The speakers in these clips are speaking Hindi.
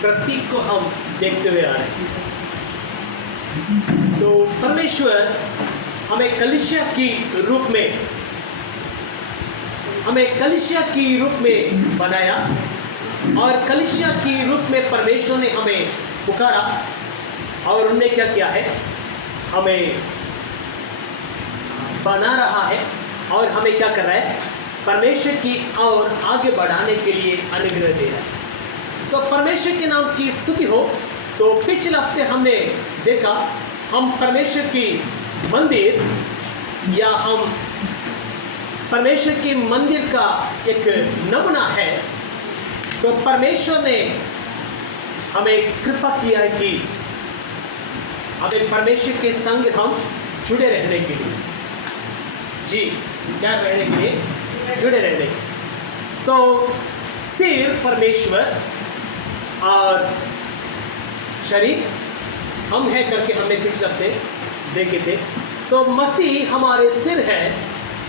प्रतीक को हम देखते हुए आ रहे हैं। तो परमेश्वर हमें कलीसिया की रूप में बनाया और कलीसिया की रूप में परमेश्वर ने हमें पुकारा और उन्होंने क्या किया है, हमें बना रहा है और हमें क्या कर रहा है, परमेश्वर की और आगे बढ़ाने के लिए अनुग्रह दे रहा है। तो परमेश्वर के नाम की स्तुति हो। तो पिछले हफ्ते हमने देखा हम परमेश्वर की मंदिर या हम परमेश्वर के मंदिर का एक नमूना है। तो परमेश्वर ने हमें कृपा किया है कि हमें परमेश्वर के संग हम जुड़े रहने के लिए, जी क्या रहने के लिए, जुड़े रहने के लिए। तो सिर परमेश्वर और शरीर हम है करके हमने पिछले हफ्ते देखे थे। तो मसीह हमारे सिर है,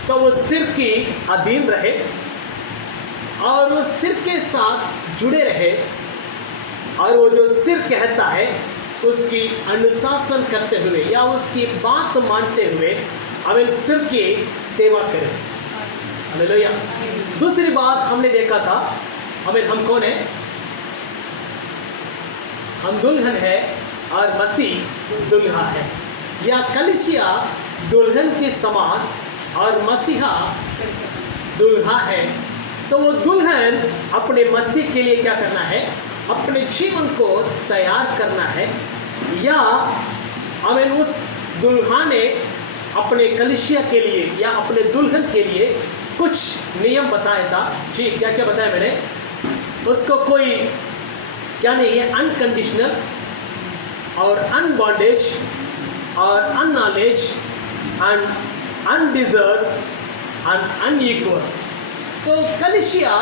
तो वो सिर की अधीन रहे और वो सिर के साथ जुड़े रहे और वो जो सिर कहता है उसकी अनुशासन करते हुए या उसकी बात मानते हुए हमें सिर की सेवा करें। हालेलुया। दूसरी बात हमने देखा था, हम कौन है, हम दुल्हन है और मसीह दुल्हा है, या कलीसिया दुल्हन के समान और मसीहा दुल्हा है। तो वो दुल्हन अपने मसीह के लिए क्या करना है, अपने जीवन को तैयार करना है, या हमें उस दुल्हा ने अपने कलीसिया के लिए या अपने दुल्हन के लिए कुछ नियम बताया था। जी क्या क्या बताया मैंने, उसको कोई क्या नहीं है, अनकंडीशनल और अनबॉन्डेज और अननॉलेज एंड अनडिजर्व एंड अनइक्वल। तो कलीसिया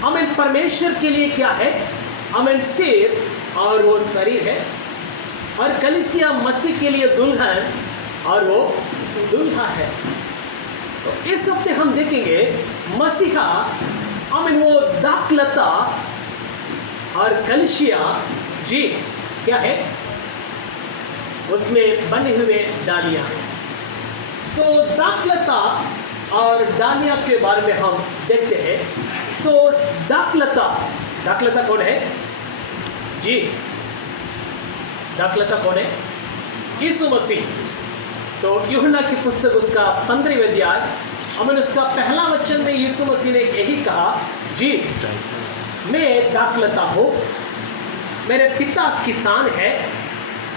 हमें परमेश्वर के लिए क्या है, हमें सिर और वो शरीर है, और कलीसिया मसीह के लिए दुल्हन और वो दुल्हा है। तो इस हफ्ते हम देखेंगे मसीहा हमें वो दाखलता और कलीसिया जी क्या है, उसमें बने हुए डालियां हैं। तो दाखलता और डालियां के बारे में हम देखते हैं। तो दाखलता कौन है जी, दाखलता कौन है, यीशु मसीह। तो यूहन्ना की पुस्तक उसका 15वां अध्याय हमें उसका पहला वचन में यीशु मसीह ने यही कहा, जी मैं दाखलता हूँ, मेरे पिता किसान है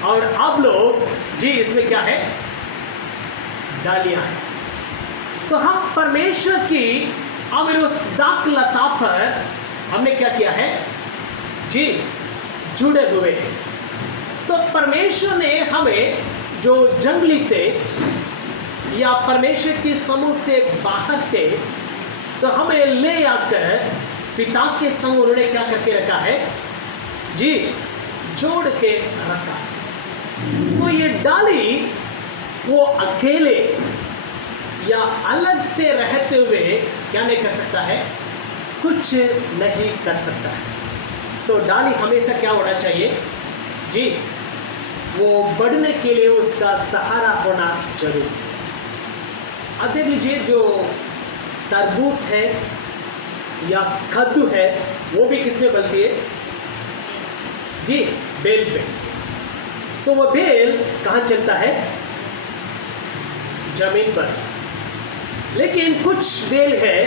और आप लोग जी इसमें क्या है, डालियां हैं। तो हम परमेश्वर की हमें उस दाखलता पर हमने क्या किया है, जी जुड़े हुए हैं। तो परमेश्वर ने हमें जो जंगली थे या परमेश्वर के समूह से बाहर थे, तो हमें ले आकर पिता के संग उन्होंने क्या करके रखा है, जी जोड़ के रखा है। तो ये डाली वो अकेले या अलग से रहते हुए क्या नहीं कर सकता है, कुछ नहीं कर सकता है। तो डाली हमेशा क्या होना चाहिए, जी वो बढ़ने के लिए उसका सहारा होना जरूरी है। अब देख लीजिए जो तरबूज है या कद्दू है वो भी किसमें बनती है, जी बेल पे। तो वो बेल कहाँ चलता है, जमीन पर। लेकिन कुछ बेल है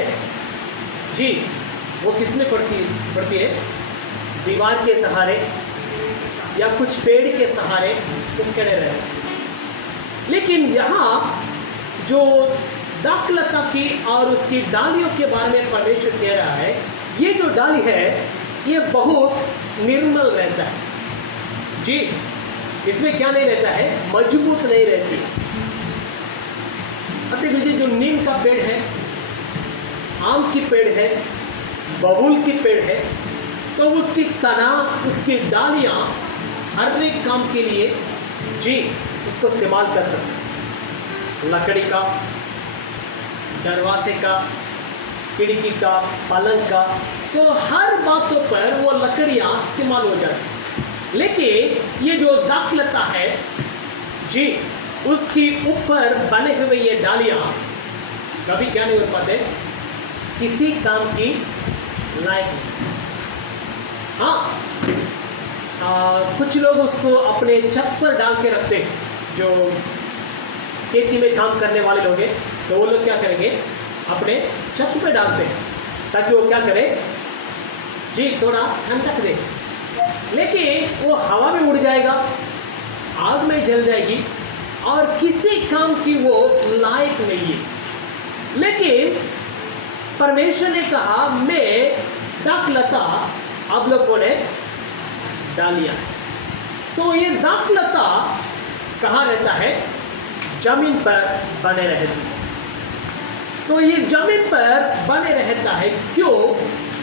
जी वो किसमें पड़ती है, दीवार के सहारे या कुछ पेड़ के सहारे तुम खड़े रहे। लेकिन यहाँ जो दाखलता की और उसकी डालियों के बारे में परमेश्वर कह रहा है, ये जो डाली है ये बहुत निर्मल रहता है जी, इसमें क्या नहीं रहता है, मजबूत नहीं रहती। अब देखिए जो नीम का पेड़ है, आम की पेड़ है, बबूल की पेड़ है, तो उसकी तना उसकी डालियाँ हर एक काम के लिए जी उसको इस्तेमाल कर सकते हैं। लकड़ी का, दरवाजे का, खिड़की का, पलंग का, तो हर बातों पर वो लकड़ियां इस्तेमाल हो जाती। लेकिन ये जो दाखलता है जी, उसकी ऊपर बने हुए ये डालियां कभी क्या नहीं हो पाते, किसी काम की लायक नहीं। हाँ, कुछ लोग उसको अपने छत पर डाल के रखते हैं, जो खेती में काम करने वाले लोग हैं, तो वो लोग क्या करेंगे, अपने छत पे डालते हैं ताकि वो क्या करे जी, थोड़ा ठंडक दे। लेकिन वो हवा में उड़ जाएगा, आग में जल जाएगी और किसी काम की वो लायक नहीं है। लेकिन परमेश्वर ने कहा, मैं दाखलता आप लोगों ने डालिया है। तो ये दाखलता कहाँ रहता है? जमीन पर बने रहती है। तो ये जमीन पर बने रहता है, क्यों?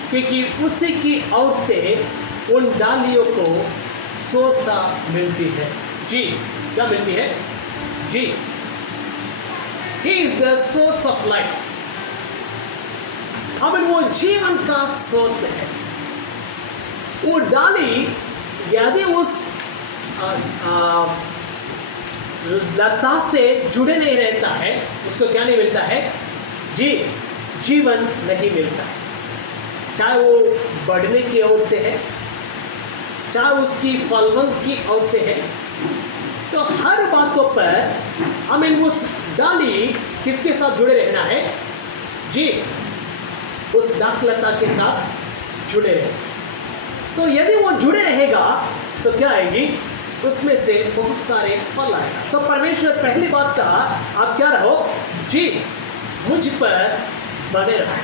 क्योंकि उसी की ओर से उन डालियों को सोता मिलती है। जी, क्या मिलती है? जी, He is the source of life। वो जीवन का स्रोत है। वो डाली यदि उस लता से जुड़े नहीं रहता है, उसको क्या नहीं मिलता है? जी, जीवन नहीं मिलता है। चाहे वो बढ़ने की ओर से है, चाहे उसकी फलवंत की ओर से है, तो हर बातों पर हमें उस डाली किसके साथ जुड़े रहना है? जी, उस दाखलता के साथ जुड़े रहे। तो यदि वो जुड़े रहेगा तो क्या आएगी? उसमें से बहुत सारे फल आएगा। तो परमेश्वर पहली बात कहा, आप क्या रहो? जी, मुझ पर बने रहो।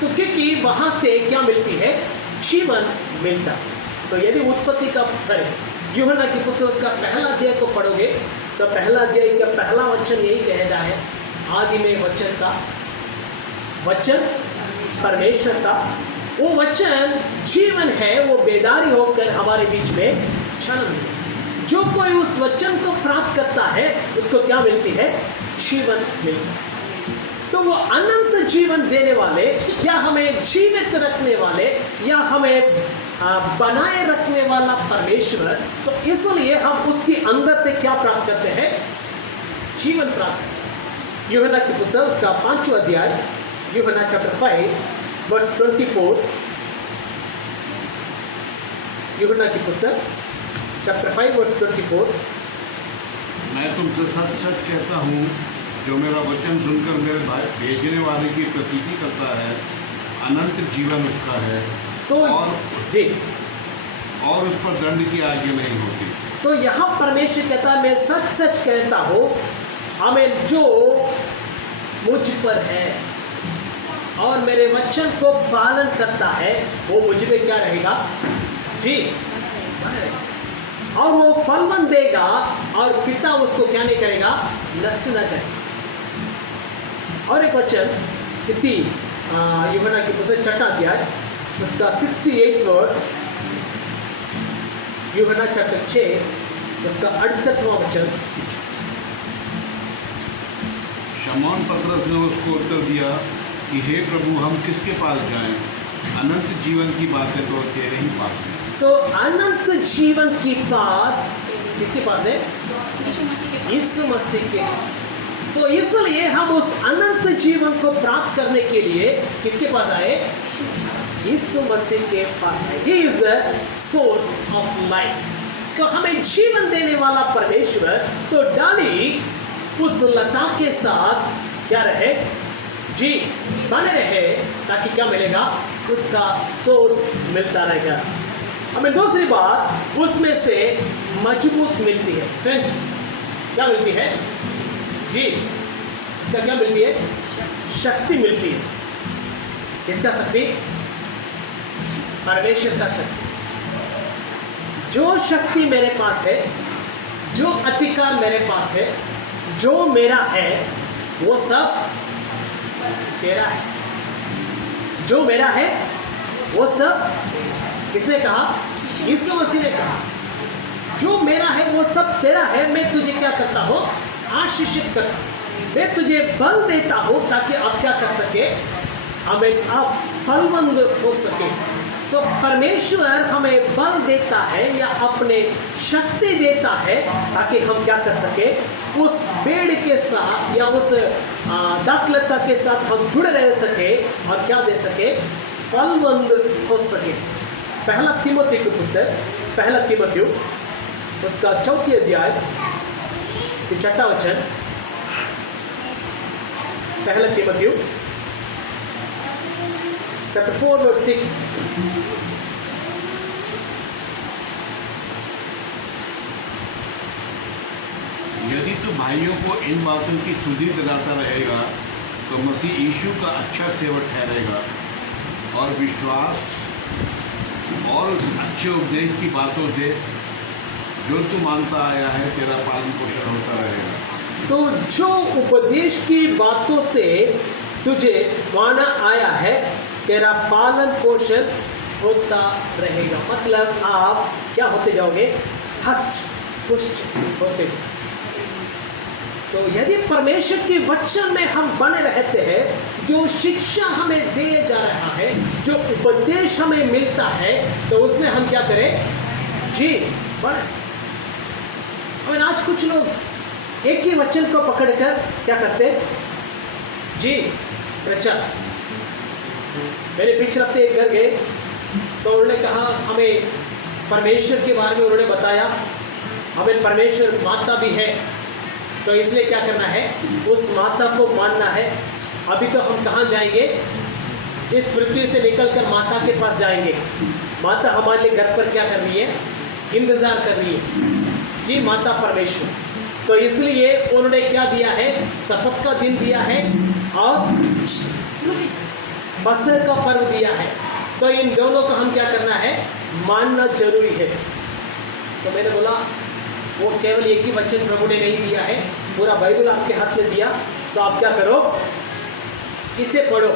तो क्योंकि वहां से क्या मिलती है? जीवन मिलता है। तो यदि उत्पत्ति का यूहन्ना की पुस्तक उसका पहला अध्याय को पढ़ोगे तो पहला अध्याय का पहला वचन यही कहता है, आदि में वचन था, वचन परमेश्वर था, वो वचन जीवन है, वो बेदारी होकर हमारे बीच में जन्म लिया। जो कोई उस वचन को प्राप्त करता है उसको क्या मिलती है? जीवन मिलता है। तो वो अनंत जीवन देने वाले, या हमें जीवित रखने वाले, या हमें बनाए रखने वाला परमेश्वर, तो इसलिए हम उसके अंदर से क्या प्राप्त करते हैं? जीवन प्राप्त करते हैं। यूहन्ना की पुस्तक उसका 5वां अध्याय, यूहन्ना चैप्टर 5 वर्स 24। यूहन्ना की पुस्तक चैप्टर 5 वर्स 24। मैं तुमसे सच सच कहता हूँ, जो मेरा वचन सुनकर मेरे भेजने वाले की प्रतीति करता है, अनंत जीवन उसका है, तो जी, और उस पर दंड की आज्ञा नहीं होती। तो यहाँ परमेश्वर कहता है, मैं सच सच कहता हूँ, हमें जो मुझ पर है और मेरे वचन को पालन करता है, वो मुझ में क्या रहेगा? जी, और वो फलवन देगा, और पिता उसको क्या नहीं करेगा? नष्ट न करेगा। और एक वचन इसी यूहन्ना की पुस्तक 6वां अध्याय उसका 68 वर्ड, यूहन्ना चैप्टर 6 उसका 68वां वचन। शमौन पतरस ने उसको उत्तर दिया कि हे प्रभु, हम किसके पास जाएं? अनंत जीवन की बातें तो तेरे ही पास हैं। तो अनंत जीवन की बात किसके पास है? यीशु मसीह के पास। तो इसलिए हम उस अनंत जीवन को प्राप्त करने के लिए किसके पास आए? यीशु मसीह के पास आए। He is the source of life। तो हमें जीवन देने वाला परमेश्वर, तो डाली उस लता के साथ क्या रहे? जी, बने रहे, ताकि क्या मिलेगा? उसका सोर्स मिलता रहेगा। हमें दूसरी बात, उसमें से मजबूत मिलती है, स्ट्रेंथ क्या मिलती है? जी, इसका क्या मिलती है? शक्ति मिलती है। किसका शक्ति? परमेश्वर का शक्ति। जो शक्ति मेरे पास है, जो अधिकार मेरे पास है, जो मेरा है, वो सब तेरा है। जो मेरा है वो सब किसने कहा? यीशु मसीह ने कहा। जो मेरा है वो सब तेरा है। मैं तुझे क्या करता हूँ? आशीषित करता हूँ। मैं तुझे बल देता हूँ ताकि आप क्या कर सके? हमें अब फलवंत हो सके। तो परमेश्वर हमें बल देता है या अपने शक्ति देता है ताकि हम क्या कर सके, उस पेड़ के साथ या उस दाखलता के साथ हम जुड़े रह सके और क्या दे सके, फलवंत हो सके। पहला तीमुथियुस की पुस्तक, पहला तीमुथियुस उसका 4 अध्याय उसकी 6 वचन, पहला तीमुथियुस chapter 4 verse 6। यदि तू भाइयों को इन बातों की सुधि दिलाता रहेगा तो मसीह यीशु का अच्छा सेवक ठहरेगा और विश्वास और अच्छे उपदेश की बातों से जो तू मानता आया है तेरा पालन पोषण होता रहेगा। तो जो उपदेश की बातों से तुझे माना आया है तेरा पालन पोषण होता रहेगा। मतलब आप क्या होते जाओगे, हष्ट पुष्ट होते जाओगे। तो यदि परमेश्वर के वचन में हम बने रहते हैं, जो शिक्षा हमें दिया जा रहा है, जो उपदेश हमें मिलता है, तो उसमें हम क्या करें जी, बने। और आज कुछ लोग एक ही वचन को पकड़कर क्या करते जी, प्रचार। मेरे पिछले हफ्ते एक घर गए तो उन्होंने कहा हमें परमेश्वर के बारे में उन्होंने बताया, हमें परमेश्वर माता भी है तो इसलिए क्या करना है, उस माता को मानना है। अभी तो हम कहाँ जाएंगे, इस पृथ्वी से निकलकर माता के पास जाएंगे। माता हमारे लिए घर पर क्या कर रही है, इंतजार कर रही है जी, माता परमेश्वर। तो इसलिए उन्होंने क्या दिया है, शपथ का दिन दिया है और बसर का पर्व दिया है। तो इन दोनों को हम क्या करना है, मानना जरूरी है। तो मैंने बोला वो केवल एक ही वचन प्रभु ने नहीं दिया है, पूरा बाइबल आपके हाथ में दिया, तो आप क्या करो, इसे पढ़ो।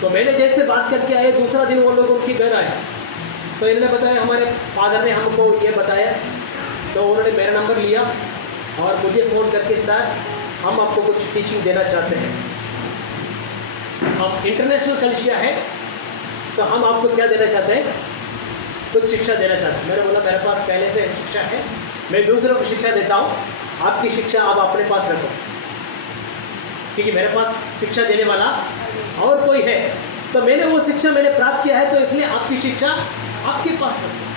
तो मैंने जैसे बात करके आए, दूसरा दिन वो लोग उनके घर आए तो इन्होंने बताया हमारे फादर ने हमको ये बताया। तो उन्होंने मेरा नंबर लिया और मुझे फ़ोन करके सर हम आपको कुछ टीचिंग देना चाहते हैं, हम इंटरनेशनल कलिसिया है तो हम आपको क्या देना चाहते हैं, कुछ शिक्षा देना चाहते हैं। मैंने बोला मेरे पास पहले से शिक्षा है, मैं दूसरों को शिक्षा देता हूँ, आपकी शिक्षा आप अपने पास रखो, क्योंकि मेरे पास शिक्षा देने वाला और कोई है। तो मैंने वो शिक्षा मैंने प्राप्त किया है, तो इसलिए आपकी शिक्षा आपके पास रखो।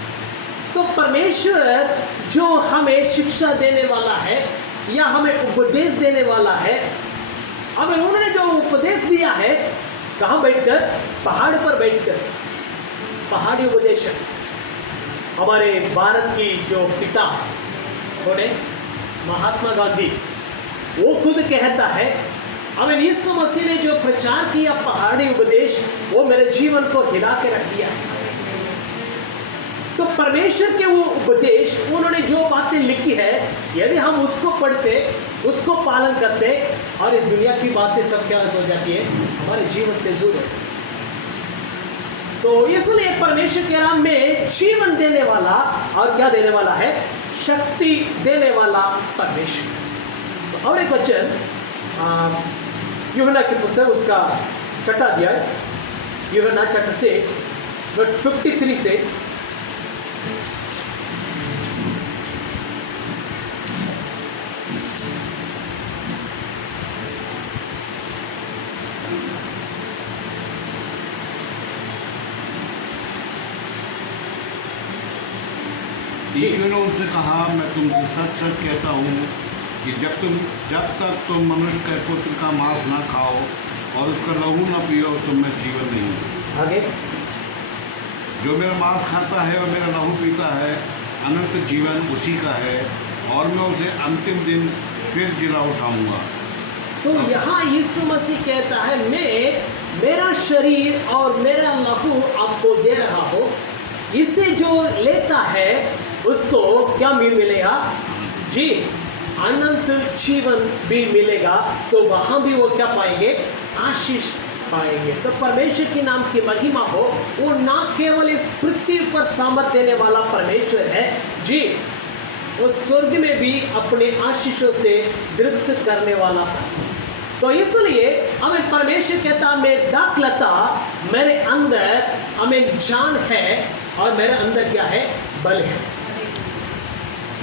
तो परमेश्वर जो हमें शिक्षा देने वाला है या हमें उपदेश देने वाला है, अब उन्होंने जो उपदेश दिया है कहाँ बैठकर, पहाड़ पर बैठकर, पहाड़ी उपदेश। हमारे भारत की जो पिता थोड़े महात्मा गांधी, वो खुद कहता है हमें यीशु मसीह ने जो प्रचार किया पहाड़ी उपदेश, वो मेरे जीवन को हिला के रख दिया। तो परमेश्वर के वो उपदेश, उन्होंने जो बातें लिखी है, यदि हम उसको पढ़ते, उसको पालन करते और इस दुनिया की बातें सब क्या हो जाती है, हमारे जीवन से दूर है। तो इसलिए परमेश्वर के नाम में जीवन देने वाला और क्या देने वाला है, शक्ति देने वाला परमेश्वर। तो और एक वचन यूहन्ना की पुस्तक उसका 6 अध्याय, यूहन्ना चैप्टर 6 वर्स 53 से यीशु ने उनसे कहा, मैं तुमसे सच सच कहता हूँ कि जब तक तुम मनुष्य के पुत्र का मांस ना खाओ और उसका लहू ना पियो, तुम में जीवन नहीं है। आगे, जो मेरा मांस खाता है और मेरा लहू पीता है, अनंत जीवन उसी का है और मैं उसे अंतिम दिन फिर जिला उठाऊंगा। तो यहाँ यीशु मसीह कहता है मैं मेरा शरीर और मेरा लहू आपको दे रहा हूँ, इसे जो लेता है उसको क्या मिलेगा जी, अनंत जीवन भी मिलेगा। तो वहाँ भी वो क्या पाएंगे, आशीष पाएंगे। तो परमेश्वर के नाम की महिमा हो। वो ना केवल इस पृथ्वी पर सामर्थ देने वाला परमेश्वर है जी, वो स्वर्ग में भी अपने आशीषों से तृप्त करने वाला है। तो इसलिए हमें परमेश्वर कहता मैं दाखलता मेरे अंदर हमें जान है और मेरे अंदर क्या है, बल है।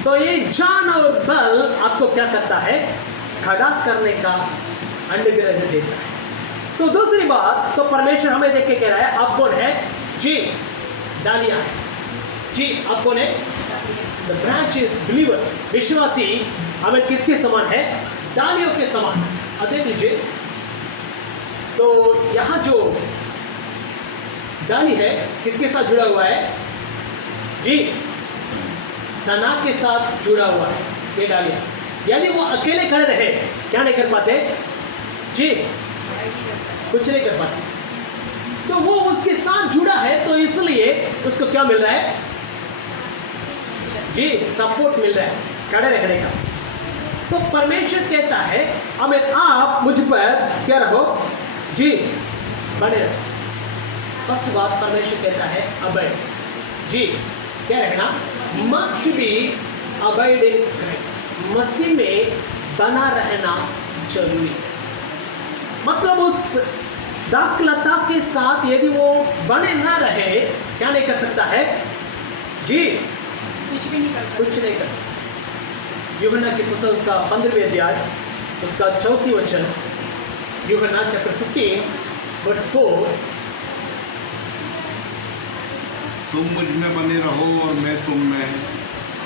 तो ये जान और बल आपको क्या करता है, खड़ा करने का अनुग्रह देता है। तो दूसरी बात, तो परमेश्वर हमें देख के कह रहा है आप कौन है, जी डालियां है, जी आप कौन है, द ब्रांचेस बिलीवर, विश्वासी हमें किसके समान है, डालियों के समान। अब देख लीजिए, तो यहां जो डाली है किसके साथ जुड़ा हुआ है, जी तना के साथ जुड़ा हुआ है ये डालियां। यदि वो अकेले खड़े रहे क्या नहीं कर पाते, जी कुछ नहीं कर पाते। तो वो उसके साथ जुड़ा है, तो इसलिए उसको क्या मिल रहा है, जी सपोर्ट मिल रहा है खड़े रहने का। तो परमेश्वर कहता है हमें आप मुझ पर क्या रहो, जी बने रहो। फर्स्ट बात परमेश्वर कहता है अबाइड, जी क्या रहना, must be abide in Christ, मसीह में बना रहना जरूरी है। मतलब उस दाखलता के साथ यदि वो बने ना रहे क्या नहीं कर सकता है, जी कुछ भी नहीं कर सकते। कुछ नहीं कर सकता। यूहन्ना की पुस्तक उसका 15वें अध्याय उसका 4 वचन, यूहन्ना चैप्टर 15 वर्स 4, तुम मुझ में बने रहो और मैं तुम में,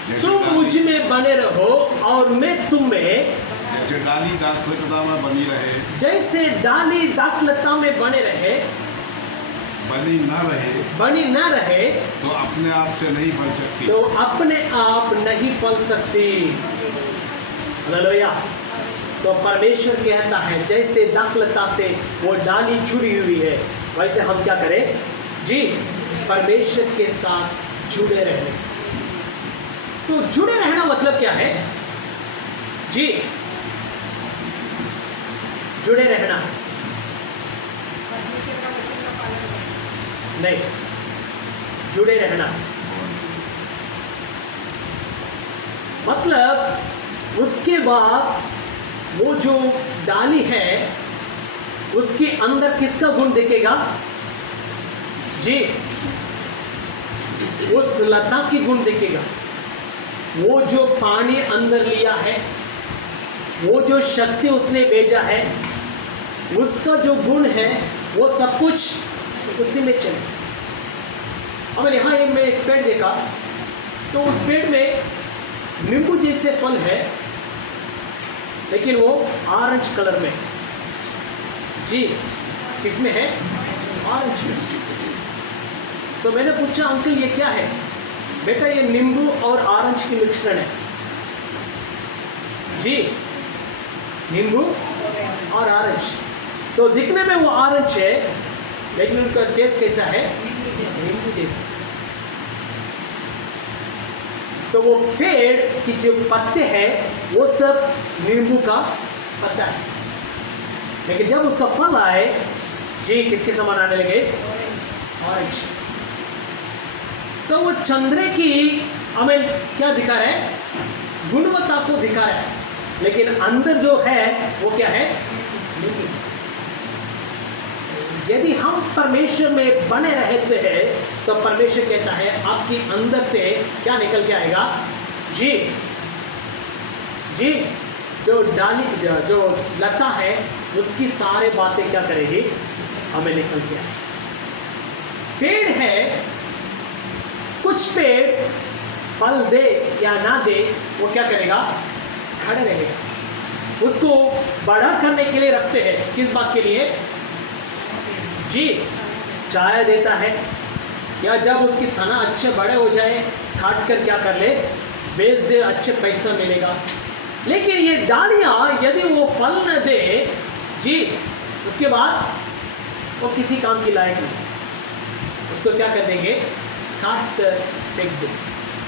जैसे तुम डाली- मुझ में बने रहो और मैं तुम में, जैसे डाली दाखलता में बनी रहे, जैसे डाली दाखलता में बने रहे, बनी ना रहे, बनी ना रहे तो अपने आप से नहीं बन सकती। तो अपने आप नहीं फल सकती। हालेलुया। तो परमेश्वर कहता है जैसे दाखलता से वो डाली जुड़ी हुई है, वैसे हम क्या करें, जी परमेश्वर के साथ जुड़े रहने। तो जुड़े रहना मतलब क्या है, जी जुड़े रहना परमेश्वर का वचन का पालन करना। नहीं, जुड़े रहना मतलब उसके बाद वो जो डाली है उसके अंदर किसका गुण दिखेगा, जी उस लता की गुण दिखेगा। वो जो पानी अंदर लिया है, वो जो शक्ति उसने भेजा है, उसका जो गुण है वो सब कुछ उसी में चले। अब यहाँ मैं एक पेड़ देखा, तो उस पेड़ में नींबू जैसे फल है, लेकिन वो ऑरेंज कलर में, जी किसमें है, ऑरेंज में। तो मैंने पूछा अंकल ये क्या है, बेटा ये नींबू और ऑरेंज की मिश्रण है। जी नींबू और ऑरेंज, तो दिखने में वो ऑरेंज है लेकिन उनका टेस्ट कैसा है, नींबू जैसा। तो वो पेड़ की जो पत्ते हैं वो सब नींबू का पत्ता है, लेकिन जब उसका फल आए, जी किसके समान आने लगे, ऑरेंज। तो वो चंद्रे की हमें क्या दिखा रहा है, गुणवत्ता को दिखा रहा है, लेकिन अंदर जो है वो क्या है, नींबू। यदि हम परमेश्वर में बने रहते हैं तो परमेश्वर कहता है आपकी अंदर से क्या निकल के आएगा, जी जी जो डाली जो लता है उसकी सारे बातें क्या करेगी, हमें निकल के आएगी। पेड़ है, कुछ पेड़ फल दे या ना दे वो क्या करेगा, खड़े रहेगा। उसको बड़ा करने के लिए रखते हैं, किस बात के लिए, जी छाया देता है, या जब उसकी तना अच्छे बड़े हो जाए काट कर क्या कर ले, बेच दे, अच्छे पैसा मिलेगा। लेकिन ये डालियाँ यदि वो फल न दे, जी उसके बाद वो किसी काम की लायक नहीं, उसको क्या कर देंगे, काट कर फेंक देंगे।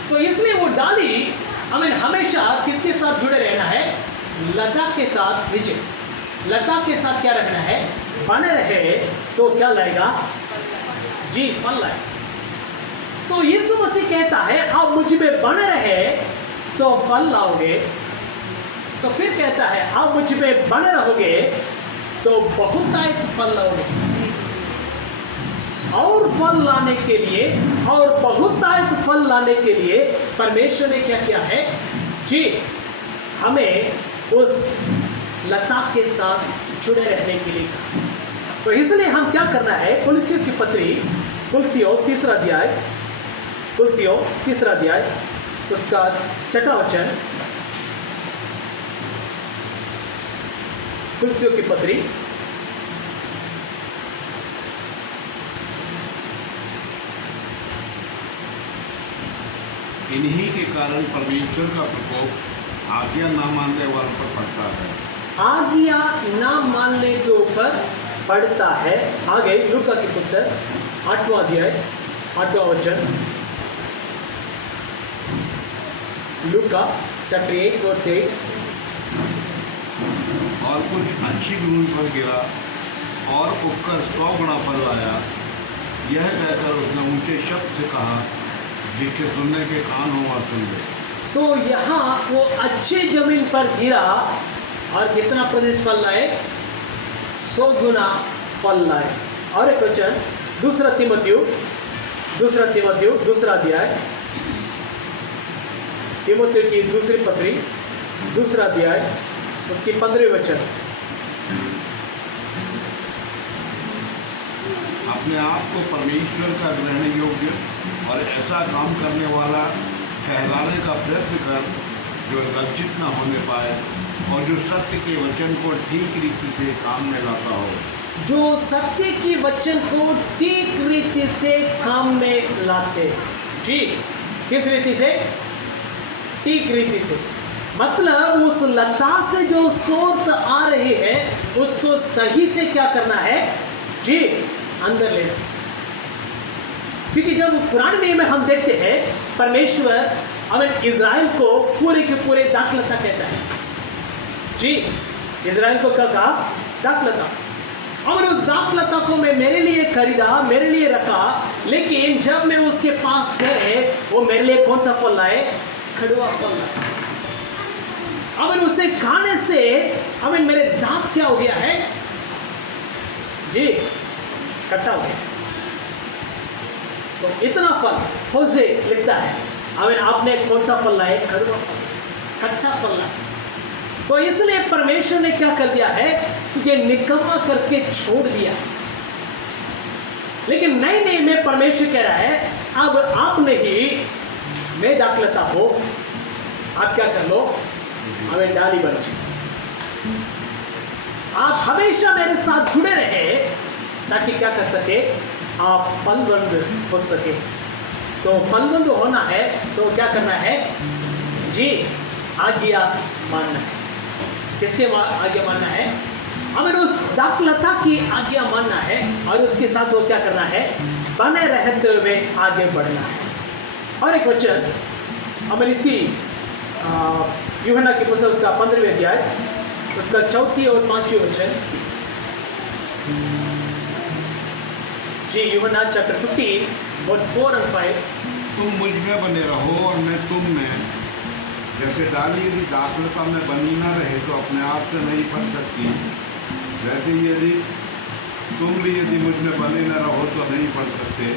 तो इसलिए वो डाली हमें हमेशा किसके साथ जुड़े रहना है, लता के साथ, नीचे लता के साथ क्या रखना है, बने रहे तो क्या लाएगा, जी फल लाए। तो यीशु मसीह कहता है आप मुझ में बने रहे तो फल लाओगे, तो फिर कहता है आप मुझ में बने रहोगे तो बहुतायत फल लाओगे। और फल लाने के लिए और बहुतायत फल लाने के लिए परमेश्वर ने क्या किया है जी, हमें उस लता के साथ जुड़े रहने के लिए कहा। तो इसलिए हम क्या करना है, कुलसियों की पत्री, कुलसियों तीसरा अध्याय उसका 6वां वचन, कुलसियों की पत्री इन्हीं के कारण परमेश्वर का प्रकोप आज्ञा ना मानने वालों पर पड़ता है। आज्ञा ना मानने के ऊपर पड़ता है। आगे लूका की पुस्तक 8वां अध्याय 8वां वचन, लूका चैप्टर 8 वर्स 8। और कुछ अच्छी भूमि पर गिरा और उगकर 100 गुणा फल लाया। यह कहकर उसने ऊंचे शब्द से कहा, जिसके सुनने के कान हो वह सुन ले। तो यहाँ वो अच्छे जमीन पर गिरा और कितना प्रतिशत फल लाए, 100 गुना फल लाए। और एक वचन दूसरा तीमुथियुस दूसरा अध्याय, तीमुथियुस की दूसरी पत्री दूसरा अध्याय उसकी 15वें वचन। अपने आप को परमेश्वर का ग्रहण योग्य और ऐसा काम करने वाला ठहराने का प्रयत्न कर जो लज्जित न होने पाए और जो सत्य के वचन को ठीक रीति से काम में लाता हो। जो सत्य के वचन को ठीक रीति से काम में लाते जी। किस रीति से? ठीक रीति से, मतलब उस लता से जो सोत आ रही है उसको सही से क्या करना है जी, अंदर लेना। क्योंकि जब पुराने नियम में हम देखते हैं परमेश्वर हमें इज़राइल को पूरे के पूरे दाखलता कहता है जी। इज़राइल को क्या कहा? दाखलता। और उस दाखलता को मैं मेरे लिए खरीदा, मेरे लिए रखा, लेकिन जब मैं उसके पास गए वो मेरे लिए कौन सा फल लाए? कड़वा फल लाए। अब उसे खाने से हमें मेरे दांत क्या हो गया है जी, खट्टा हो गया। तो इतना फल होसे लिखता है, हमें आपने कौन सा फल लाए? कड़वा फल, खट्टा फल लाए। तो इसलिए परमेश्वर ने क्या कर दिया है, तुझे निकम्मा करके छोड़ दिया। लेकिन नए नए में परमेश्वर कह रहा है अब आप नहीं, मैं दाखलता हो, आप क्या कर लो, हमें डाली बन जाए। आप हमेशा मेरे साथ जुड़े रहे ताकि क्या कर सके, आप फलवंत हो सके। तो फलवंत होना है तो क्या करना है जी, आज्ञा मानना है। किसके आज्ञा मानना है? हमें उस दाखलता की आज्ञा मानना है और उसके साथ वो क्या करना है, बने रहते हुए आगे बढ़ना है। और एक वचन हमें इसी यूहन्ना की पुस्तक उसका 15वें अध्याय उसका 4 और 5 वचन जी, यूहन्ना चैप्टर 15 वर्स 4 और 5। तुम मुझ में बने रहो और मैं तुम में। जैसे डाली यदि दाखलता में बनी ना रहे तो अपने आप से नहीं फल सकती, वैसे यदि तुम भी यदि मुझ में बने न रहो तो नहीं फल सकते।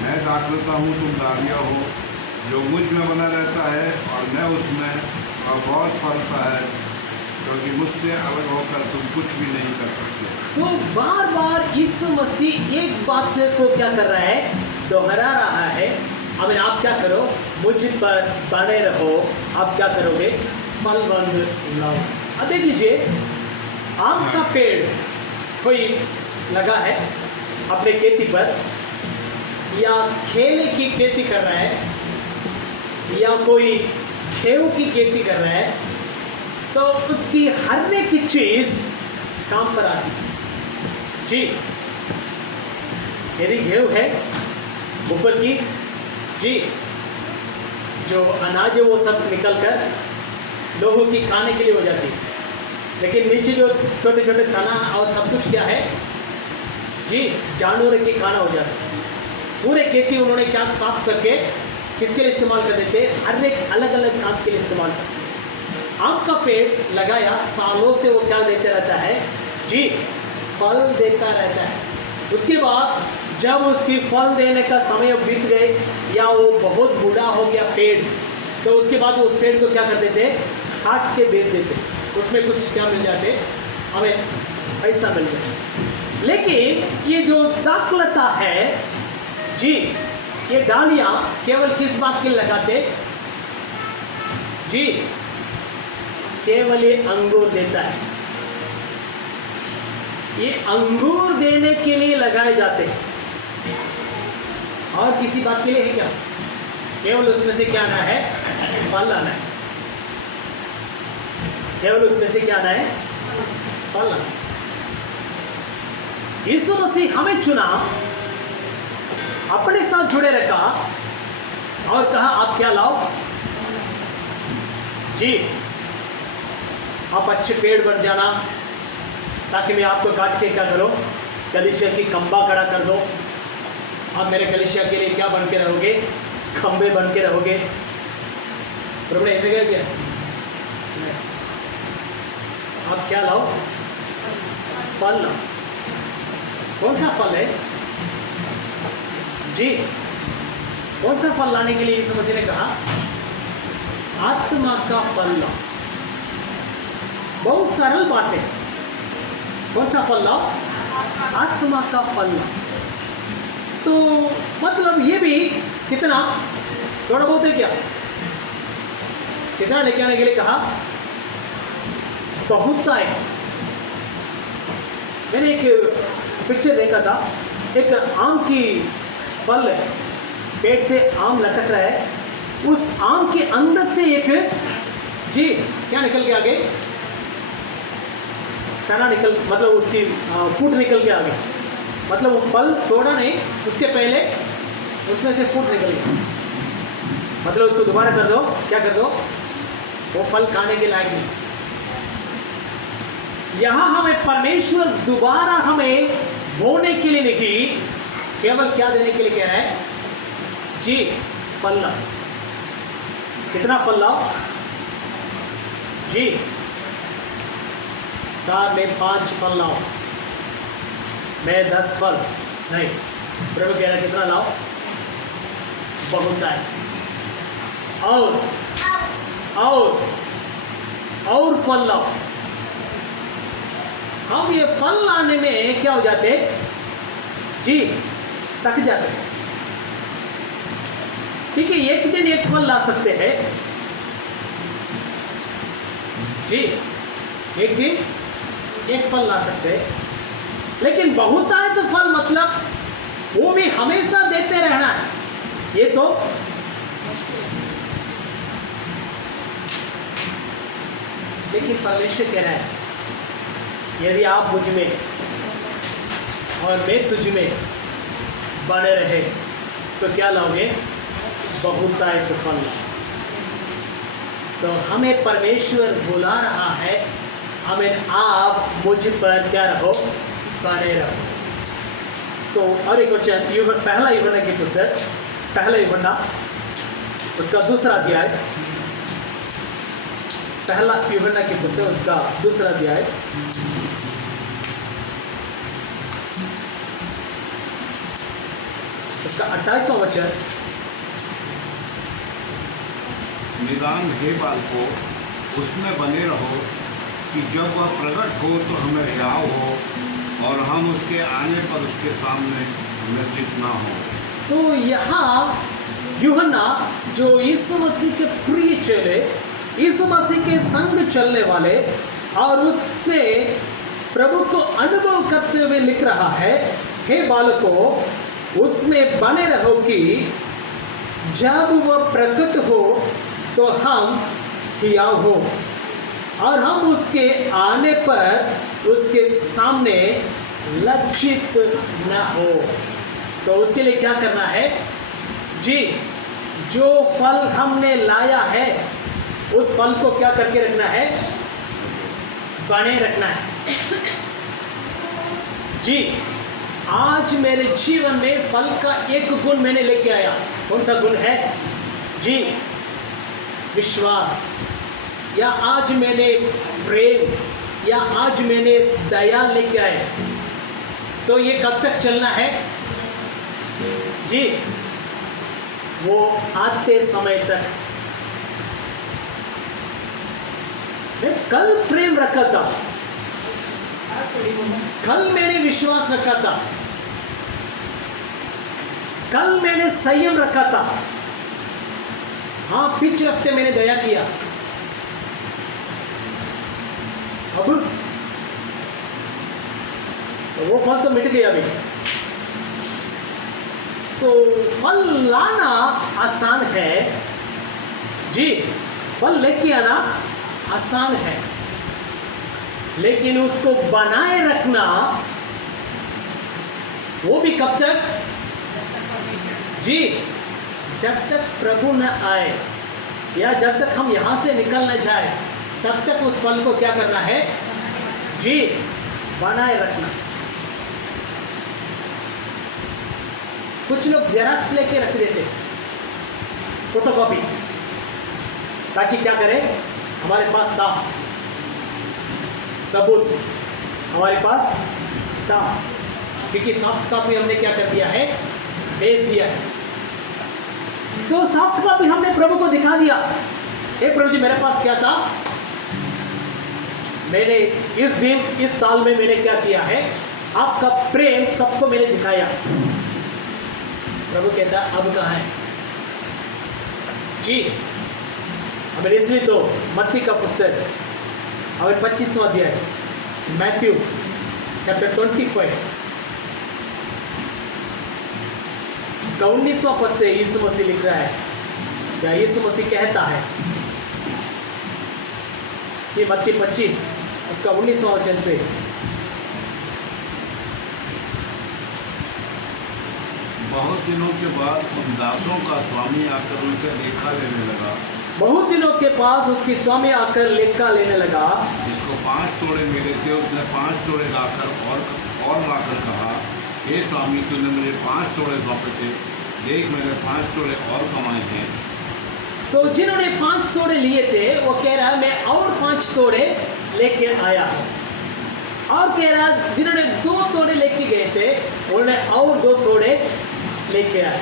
मैं दाखलता हूँ, तुम डालियाँ हो। जो मुझ में बना रहता है और मैं उसमें, और बहुत फलता है, क्योंकि मुझसे अलग होकर तुम कुछ भी नहीं कर सकते। तो बार बार यीशु मसीह एक बात को क्या कर रहा है, दोहरा रहा है। अब आप क्या करो, मुझ पर बने रहो, आप क्या करोगे, फलवंत लाओ। अब देख लीजिए, आम का पेड़ कोई लगा है अपने खेती पर, या केले की खेती कर रहा है, या कोई गेहूं की खेती कर रहा है, तो उसकी हर एक की चीज काम पर आती है जी। यदि गेहूं है ऊपर की जी, जो अनाज है वो सब निकल कर लोगों की खाने के लिए हो जाती है, लेकिन नीचे जो छोटे छोटे तना और सब कुछ क्या है जी, जानवर के खाना हो जाता है। पूरे खेती उन्होंने क्या साफ करके किसके लिए इस्तेमाल कर देते हैं, हर एक अलग अलग काम के लिए इस्तेमाल करते हैं। आम का पेड़ लगाया, सालों से वो क्या देते रहता है जी, फल देता रहता है। उसके बाद जब उसकी फल देने का समय बीत गए या वो बहुत बूढ़ा हो गया पेड़, तो उसके बाद वो उस पेड़ को क्या कर देते, काट के बेच देते, उसमें कुछ क्या मिल जाते, हमें पैसा मिल जाए। लेकिन ये जो दाखलता है जी, ये डालियां केवल किस बात के लिए लगाते जी, केवल ये अंगूर देता है, ये अंगूर देने के लिए लगाए जाते हैं, और किसी बात के लिए है क्या? केवल उसमें से क्या आना है, फल आना है। केवल उसमें से क्या आना है, फल आना है। यीशु मसीह हमें चुना, अपने साथ जुड़े रखा और कहा आप क्या लाओ जी, आप अच्छे पेड़ बन जाना, ताकि मैं आपको काट के क्या करो, कलीसिया की खंबा खड़ा कर दो। आप मेरे कलीसिया के लिए क्या बन के रहोगे, खंबे बन के रहोगे। प्रभु ने ऐसे क्या? आप क्या लाओ, फल लाओ। कौन सा फल है जी, कौन सा फल लाने के लिए यीशु मसीह ने कहा, आत्मा का फल लाओ। बहुत सरल बात है, कौन सा फल लाओ, आत्मा का फल लाओ। तो मतलब ये भी कितना, थोड़ा बहुत है क्या, कितना लेके आने के लिए कहा, बहुत है। मैंने एक पिक्चर देखा था, एक आम की फल है, पेड़ से आम लटक रहा है, उस आम के अंदर से एक जी क्या निकल के आगे, तना निकल, मतलब उसकी फूट निकल के आगे, मतलब वो फल तोड़ा नहीं, उसके पहले उसमें से फूट निकल गया। मतलब उसको दोबारा कर दो, क्या कर दो, वो फल खाने के लायक नहीं। यहां हमें परमेश्वर दोबारा हमें बोने के लिए नहीं, केवल क्या देने के लिए कह रहा है जी, फल लाओ। कितना फल लाओ जी, साल में 5 फल लाओ, मैं 10 फल नहीं, प्रभु कह रहा है कितना लाओ, बहुत है। और फल लाओ। हम ये फल लाने में क्या हो जाते जी, थक जाते हैं। ठीक है, एक दिन एक फल ला सकते हैं जी, एक दिन एक फल ला सकते हैं, लेकिन बहुतायत फल मतलब वो भी हमेशा देते रहना है, ये तो लेकिन परमेश्वर कह रहा है, यदि आप मुझ में और मैं तुझ में बने रहे तो क्या लाओगे, बहुतायत फल। तो हमें परमेश्वर बुला रहा है, हमें आप मुझ पर क्या रहो, बने रहो। तो और एक वचन, पहला यूहन्ना की पुस्तक, पहला यूहन्ना उसका 2 अध्याय, पहला यूहन्ना की पुस्तक उसका 2 अध्याय, उसका 28वां वचन। निदान हे बालको, उसमें बने रहो कि जब वह प्रकट हो तो हमें रियाव हो और हम उसके आने पर उसके सामने लज्जित ना हो। तो यहाँ यूहन्ना जो यीशु मसीह के प्रिय चेले, यीशु मसीह के संग चलने वाले, और उसने प्रभु को अनुभव करते हुए लिख रहा है, हे बालकों, उसमें बने रहो कि जब वह प्रकट हो तो हम हियाव हो और हम उसके आने पर उसके सामने लज्जित न हो। तो उसके लिए क्या करना है जी, जो फल हमने लाया है उस फल को क्या करके रखना है, बने रखना है जी। आज मेरे जीवन में फल का एक गुण मैंने लेके आया। कौन सा गुण है जी? विश्वास। या आज मैंने प्रेम या आज मैंने दया लेके आए, तो ये कब तक चलना है जी? वो आते समय तक। मैं कल प्रेम रखा था, कल मैंने विश्वास रखा था, कल मैंने संयम रखा था, हाँ पिछले हफ्ते मैंने दया किया, अब तो वो फल तो मिट गया अभी। तो फल लाना आसान है जी, फल लेके आना आसान है, लेकिन उसको बनाए रखना वो भी कब तक जी? जब तक प्रभु न आए या जब तक हम यहां से निकल न जाए, तब तक उस फल को क्या करना है जी? बनाए रखना। कुछ लोग जेरॉक्स लेके रख देते, फोटोकॉपी, ताकि क्या करें, हमारे पास था सबूत, हमारे पास था, क्योंकि सॉफ्ट कॉपी हमने क्या कर दिया है, भेज दिया है। तो सॉफ्ट कॉपी हमने प्रभु को दिखा दिया, हे प्रभु जी मेरे पास क्या था, मैंने इस दिन इस साल में मैंने क्या किया है, आपका प्रेम सबको मैंने दिखाया। प्रभु कहता अब कहाँ है जी? अब इसलिए तो मत्ती का पुस्तक अब 25वां अध्याय, मैथ्यू चैप्टर 25, इसका 19वां पद से यीशु मसीह लिख रहा है, क्या यीशु मसीह कहता है जी? मत्ती 25 उसका 19वां वचन से, बहुत दिनों के बाद उन दासों का स्वामी आकर उनसे लेखा लेने लगा। बहुत दिनों के पास उसकी स्वामी आकर लेखा लेने लगा। जिसको 5 तोड़े मिले थे उसने 5 तोड़े लाकर और लाकर कहा, हे स्वामी तूने मुझे 5 तोड़े सौंपे थे, देख मैंने 5 तोड़े और कमाए हैं। तो जिन्होंने 5 तोड़े लिए थे वो कह रहा है मैं और 5 तोड़े लेके आया हूँ, और कह रहा जिन्होंने 2 तोड़े लेके गए थे उन्होंने और 2 तोड़े लेके आए,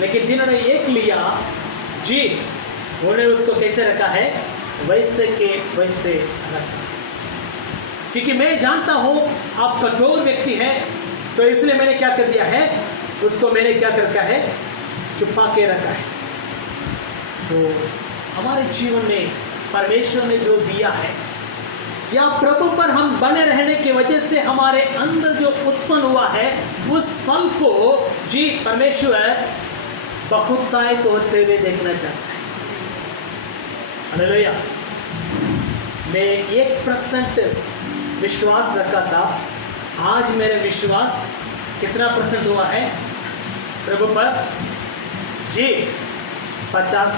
लेकिन जिन्होंने 1 लिया जी, उन्होंने उसको कैसे रखा है, वैसे के वैसे रखा। क्योंकि मैं जानता हूँ आप कठोर व्यक्ति हैं, तो इसलिए मैंने क्या कर दिया है, उसको मैंने क्या कर रखा है, छुपा के रखा है। तो हमारे जीवन में परमेश्वर ने जो दिया है, या प्रभु पर हम बने रहने की वजह से हमारे अंदर जो उत्पन्न हुआ है, उस फल को जी परमेश्वर बहुतायत होते हुए देखना चाहता है। हालेलुया। मैं 1% विश्वास रखा था, आज मेरे विश्वास कितना % हुआ है प्रभु पर जी? 50%।